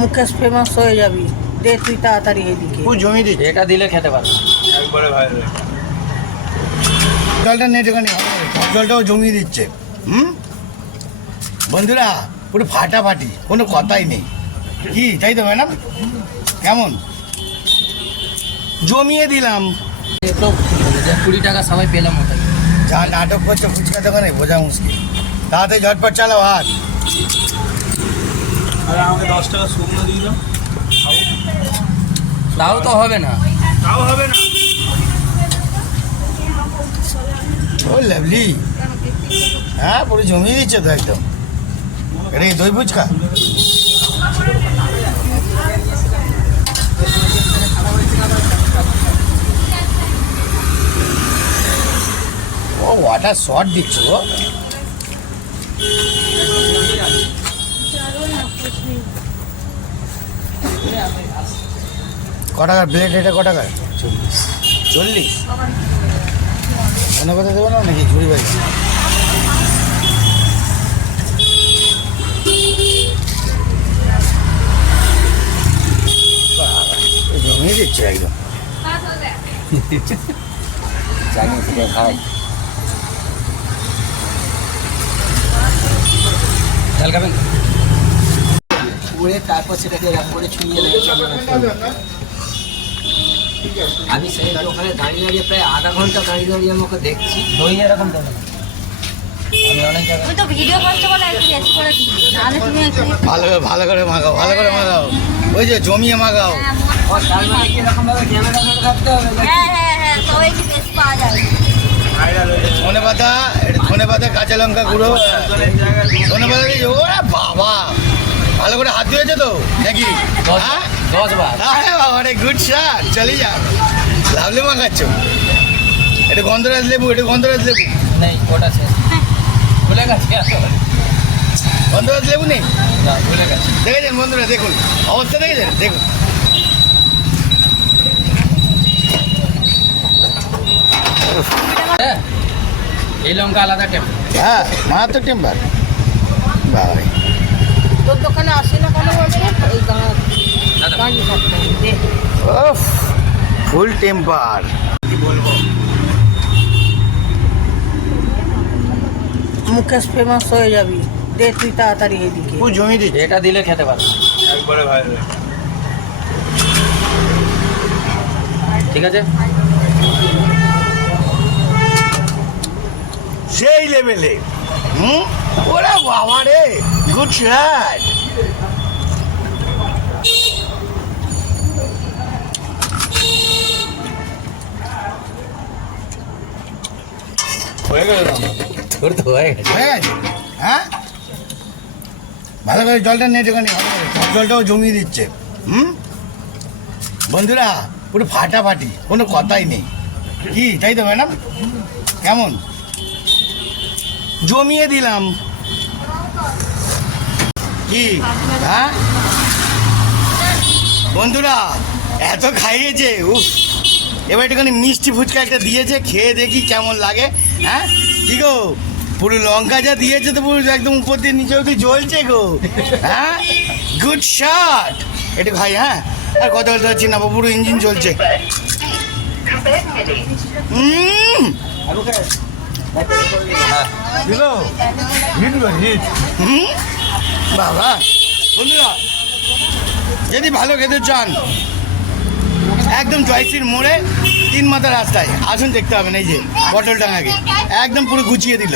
Mukesh famous হয়ে যাবি, দে তুই তাড়াতাড়ি এদিকে। তুই জমি দিচ্ছি, এটা দিলে খেতে পারবো একবারে ভাইরাল। জলটা নেই এখানে, জলটাও জমিয়ে দিচ্ছে। বন্ধুরা পুরো ফাটাফাটি, কোনো কথাই নেই। কি তাই তো ম্যাডাম? কেমন জমিয়ে দিলাম। তো 20 টাকা সবাই পেলাম ওটাই। যা নাটক করছে ফুচকা দোকানে বোঝা মুশকিল। তাড়াতাড়ি ঝটপট চালাও হাত। আরে আমাকে 10 টাকা শুকনো দিয়ে দাও, খাবো। তাও তো হবে না। তাও হবে না। ও লাভলি, হ্যাঁ পুরো জমিয়ে দিচ্ছে তো একদম। এটা কি দই ফুচকা? ও ওয়াটার শর্ট দিচ্ছ গো। ক টাকার প্লেট এটা? ক টাকার? 40। মনে কথা দেবো না নাকি ঝুড়ি ভাই? জমিয়ে দিচ্ছে একদম। জানি সেটা খাই। ঝাল খাবেন? পুড়ে তারপর সেটাকে এরকম করে ছুঁয়ে লেগেছে। আমি সেই ওখানে দাঁড়িয়ে দাঁড়িয়ে প্রায় আধা ঘন্টা দাঁড়িয়ে দাঁড়িয়ে আমাকে দেখছি। দই এরকম দেবে না। আমি অনেক জায়গায় তুমি তো ভিডিও করছো বলে একটু রেস্ট করে দিই, নাহলে তুমি একটু ভালো করে মাখাও, ভালো করে মাখাও। ওই যে জমিয়ে মাখাও। ও তার মানে কি এরকম ভাবে ক্যামেরা ধরে রাখতে হবে? হ্যাঁ তবে কি বেস্ট পাওয়া যায়। ভাইরাল হয়ে যাচ্ছে। ধনে পাতা, ধনে পাতা, কাঁচা লঙ্কা গুঁড়ো, একজনের জায়গায় ধনে পাতা দিয়ে। ওরা বাবা, ভালো করে হাত ধুয়েছে তো নাকি? 10 বার। আরে বাবা রে, গুড শট, চলে যা। লাভলি মাখাচ্ছ। এটা গন্ধরাজ লেবু, এটা গন্ধরাজ লেবু। নেই ওটা শেষ। ভুলে গেছি গন্ধরাজ লেবু নেই? না, ভুলে গেছি। দেখেছেন বন্ধুরা, দেখুন অবস্থা, দেখেছেন দেখুন। হ্যাঁ, এই লঙ্কা আলাদা টেম্পার। হ্যাঁ মারাত্মক টেম্পার। বাবা রে। তোর দোকানে আসে না কেন বলছে? এই দাদা গাড়ি থাকতে দে। ওফ, ফুল টেম্পার। কি বলবো? মুকেশ ফেমাস হয়ে যাবি, দে তুই তাড়াতাড়ি এদিকে। তুই জমি দিচ্ছি। এটা দিলে খেতে পারবো। একবারে ভাইরাল। ঠিক আছে। সেই লেভেলে। ওরা বাবা রে, গুড শট। হয়ে গেল তো? তোর তো হয়ে গেছে। হয়ে গেছে? হ্যাঁ ভালো করে জলটা নেই ওখানে, জলটাও জমিয়ে দিচ্ছে। বন্ধুরা পুরো ফাটাফাটি, কোনো কথাই নেই। কি তাই তো ম্যাডাম? কেমন জমিয়ে দিলাম? কি হ্যাঁ বন্ধুরা, এত খাইয়েছে, উফ। এবার একটুখানি মিষ্টি ফুচকা একটা দিয়েছে, খেয়ে দেখি কেমন লাগে। হ্যাঁ কি গো, পুরো লঙ্কা যা দিয়েছে তো পুরো একদম উপর দিয়ে নিচে অব্দি জ্বলছে গো। হ্যাঁ গুড শট। একটু খাই। হ্যাঁ আর কথা বলতে পারছি না, পুরো ইঞ্জিন চলছে। বাবা বন্ধুরা, যদি ভালো খেতে চান একদম জয়শ্রীর মোড়ে 3 মাথা রাস্তায় আসুন, দেখতে হবে না। এই যে পটল ডাঙাকে একদম পুরো গুছিয়ে দিল।